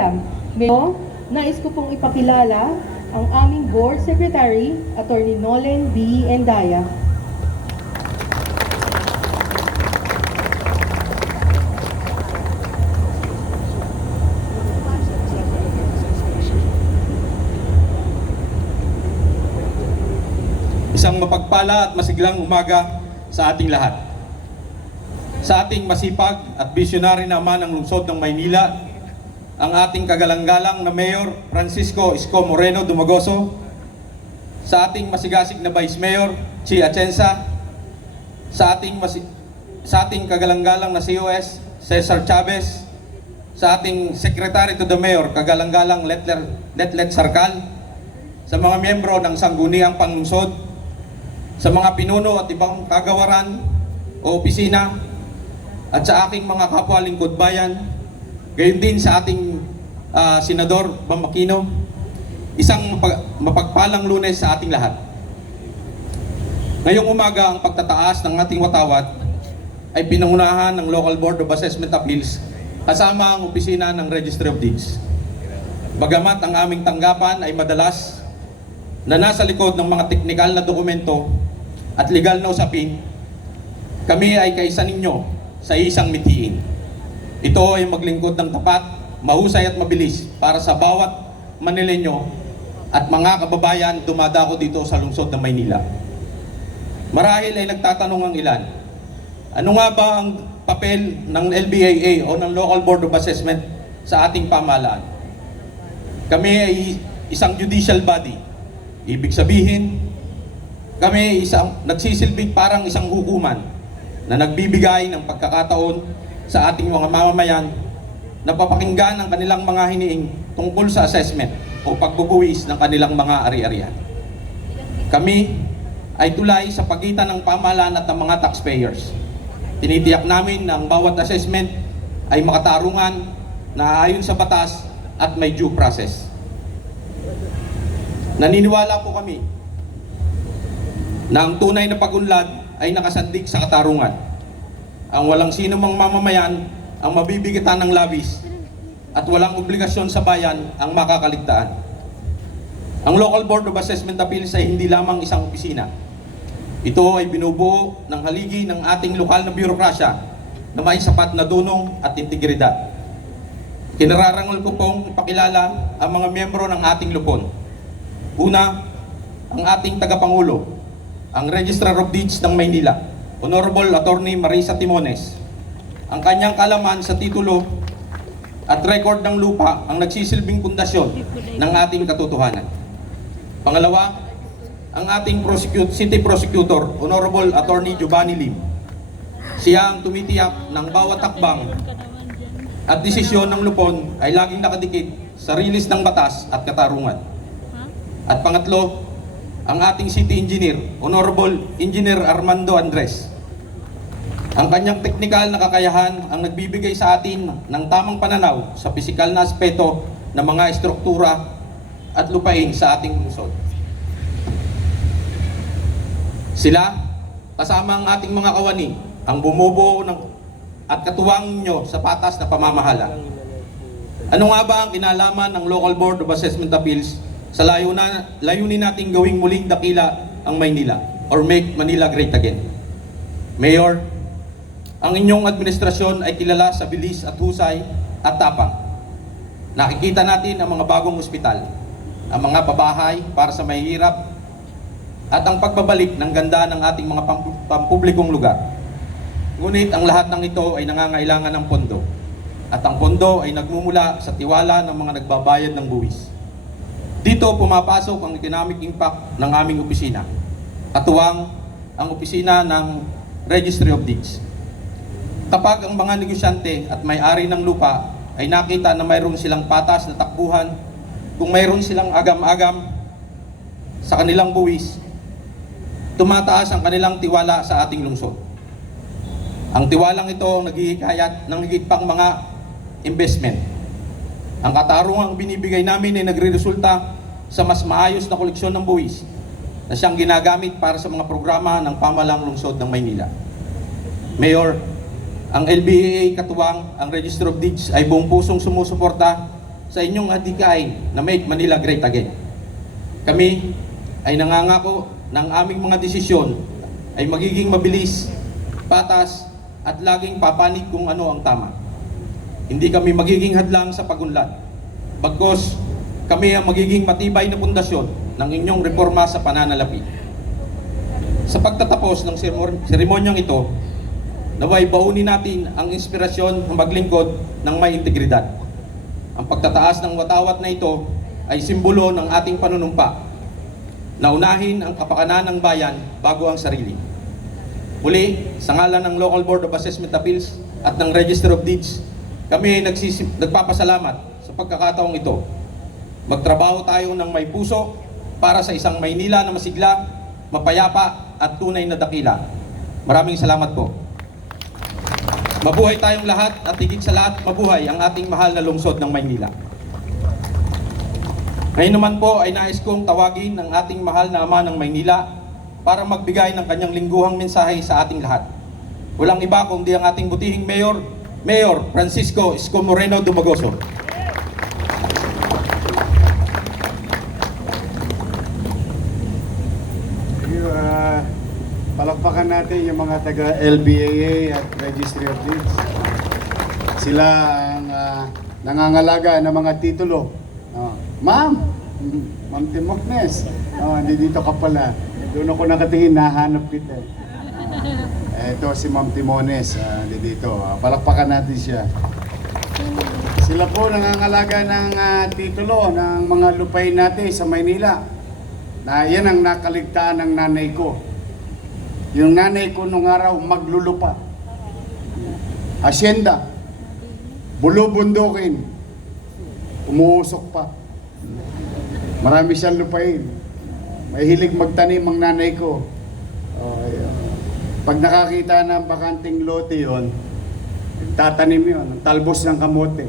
pagpapaalam. Ngayon, nais ko pong ipakilala ang aming Board Secretary, Attorney Nolen B. Endaya. Isang mapagpala at masiglang umaga sa ating lahat. Sa ating masipag at visionary na ama ng lungsod ng Maynila, ang ating kagalang-galang na Mayor Francisco Isko Moreno Dumagoso, sa ating masigasig na Vice Mayor Chi Atienza, sa ating kagalang-galang na COS Cesar Chavez, sa ating Secretary to the Mayor kagalang-galang Letlet Sarcal, sa mga miyembro ng Sangguniang Panglungsod, sa mga pinuno at ibang kagawaran o opisina, at sa aking mga kapwa lingkod bayan, gayon din sa ating Senador Bam-Aquino, isang mapagpalang Lunes sa ating lahat. Ngayong umaga, ang pagtataas ng ating watawat ay pinangunahan ng Local Board of Assessment Appeals kasama ang opisina ng Registry of Deeds. Bagamat ang aming tanggapan ay madalas na nasa likod ng mga teknikal na dokumento at legal na usapin, kami ay kaisa ninyo sa isang mithiin. Ito ay maglingkod ng tapat, mahusay at mabilis para sa bawat Manileño at mga kababayan dumadako dito sa lungsod ng Maynila. Marahil ay nagtatanong ang ilan, ano nga ba ang papel ng LBAA o ng Local Board of Assessment sa ating pamahalaan? Kami ay isang judicial body. Ibig sabihin, kami nagsisilbing parang isang hukuman na nagbibigay ng pagkakataon sa ating mga mamamayan na papakinggan ang kanilang mga hiniing tungkol sa assessment o pagbubuwis ng kanilang mga ari-arian. Kami ay tulay sa pagitan ng pamahalaan at ng mga taxpayers. Tinitiyak namin na ang bawat assessment ay makatarungan, na ayon sa batas at may due process. Naniniwala po kami na ang tunay na pag-unlad ay nakasandig sa katarungan. Ang walang sino mang mamamayan ang mabibigatan ng labis at walang obligasyon sa bayan ang makakaligtaan. Ang Local Board of Assessment Appeals ay hindi lamang isang opisina. Ito ay binubuo ng haligi ng ating lokal na birokrasya na may sapat na dunong at integridad. Kinararangol ko pong ipakilala ang mga miyembro ng ating lupon. Una, ang ating tagapangulo, ang Registrar of Deeds ng Maynila, Honorable Attorney Marisa Timones. Ang kanyang kalaman sa titulo at record ng lupa ang nagsisilbing pundasyon ng ating katotohanan. Pangalawa, ang ating City Prosecutor, Honorable Attorney Giovanni Lim. Siya ang tumitiyak ng bawat takbang at desisyon ng lupon ay laging nakadikit sa rilis ng batas at katarungan. At pangatlo, ang ating City Engineer, Honorable Engineer Armando Andres. Ang kanyang teknikal na kakayahan ang nagbibigay sa atin ng tamang pananaw sa pisikal na aspeto ng mga estruktura at lupain sa ating lungsod. Sila, kasama ang ating mga kawani, ang bumubuo at katuwang nyo sa patas na pamamahala. Ano nga ba ang kinalaman ng Local Board of Assessment Appeals sa layunin nating gawing muling dakila ang Maynila or make Manila great again? Mayor, ang inyong administrasyon ay kilala sa bilis at husay at tapang. Nakikita natin ang mga bagong ospital, ang mga pabahay para sa mahihirap, at ang pagbabalik ng ganda ng ating mga pampublikong lugar. Ngunit ang lahat ng ito ay nangangailangan ng pondo. At ang pondo ay nagmumula sa tiwala ng mga nagbabayad ng buwis. Dito pumapasok ang economic impact ng aming opisina, katuwang ang opisina ng Registry of Deeds. Kapag ang mga negosyante at may-ari ng lupa ay nakita na mayroon silang patas na takbuhan, kung mayroon silang agam-agam sa kanilang buwis, tumataas ang kanilang tiwala sa ating lungsod. Ang tiwalang ito ang naghihikayat ng higit pang mga investment. Ang katarungang binibigay namin ay nagre-resulta sa mas maayos na koleksyon ng buwis na siyang ginagamit para sa mga programa ng pamahalaang lungsod ng Maynila. Mayor, ang LBAA katuwang ang Register of Deeds ay buong pusong sumusuporta sa inyong hadikain na make Manila great again. Kami ay nangangako ng aming mga desisyon ay magiging mabilis, patas, at laging papanig kung ano ang tama. Hindi kami magiging hadlang sa pagunlad. Bagkus, kami ang magiging matibay na pundasyon ng inyong reforma sa pananalapi. Sa pagtatapos ng seremonyang ito, naway baunin natin ang inspirasyon ng maglingkod ng may integridad. Ang pagtataas ng watawat na ito ay simbolo ng ating panunumpa na unahin ang kapakanan ng bayan bago ang sarili. Muli, sa ngalan ng Local Board of Assessment Appeals at ng Register of Deeds, kami ay nagpapasalamat sa pagkakataong ito. Magtrabaho tayo ng may puso para sa isang Maynila na masigla, mapayapa at tunay na dakila. Maraming salamat po. Mabuhay tayong lahat at higit sa lahat, mabuhay ang ating mahal na lungsod ng Maynila. Ngayon naman po ay nais kong tawagin ang ating mahal na ama ng Maynila para magbigay ng kanyang lingguhang mensahe sa ating lahat. Walang iba kundi ang ating butihing Mayor Francisco Isko Moreno Dumagoso. Palakpakan natin yung mga taga LBAA at Registry of Deeds. Sila ang nangangalaga ng mga titulo. Ma'am Timones, dito ka pala. Doon ako nakatingin, nahanap kita. Ito si Ma'am Timones, dito. Palakpakan natin siya. Sila po nangangalaga ng titulo ng mga lupain natin sa Maynila. Yan ang nakaligtaan ng nanay ko. Yung nanay ko nung araw maglulupa. Asyenda. Bulubundukin. Umuusok pa. Marami siyang lupain. Mahilig magtanim ang nanay ko. Pag nakakita ng bakanting lote yon, tatanim yon, talbos ng kamote.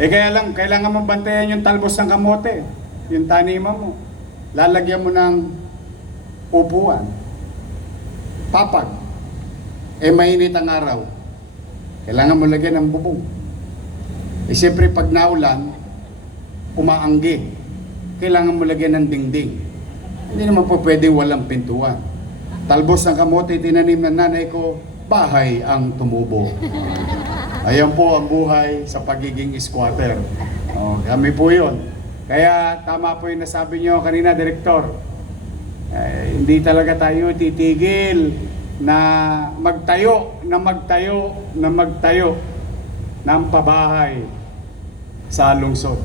Kaya lang, kailangan mo bantayan yung talbos ng kamote. Yung taniman mo. Lalagyan mo ng upuan. Papag. Mainit ang araw. Kailangan mo lagyan ng bubong. Siyempre pag naulan, umaanggi. Kailangan mo lagyan ng dingding. Hindi naman po pwede walang pintuan. Talbos ng kamote, tinanim ng nanay ko, bahay ang tumubo. Ayan po ang buhay sa pagiging squatter. Kami po yun. Kaya tama po yung nasabi nyo kanina, Direktor. Hindi talaga tayo titigil na magtayo ng pabahay sa lungsod.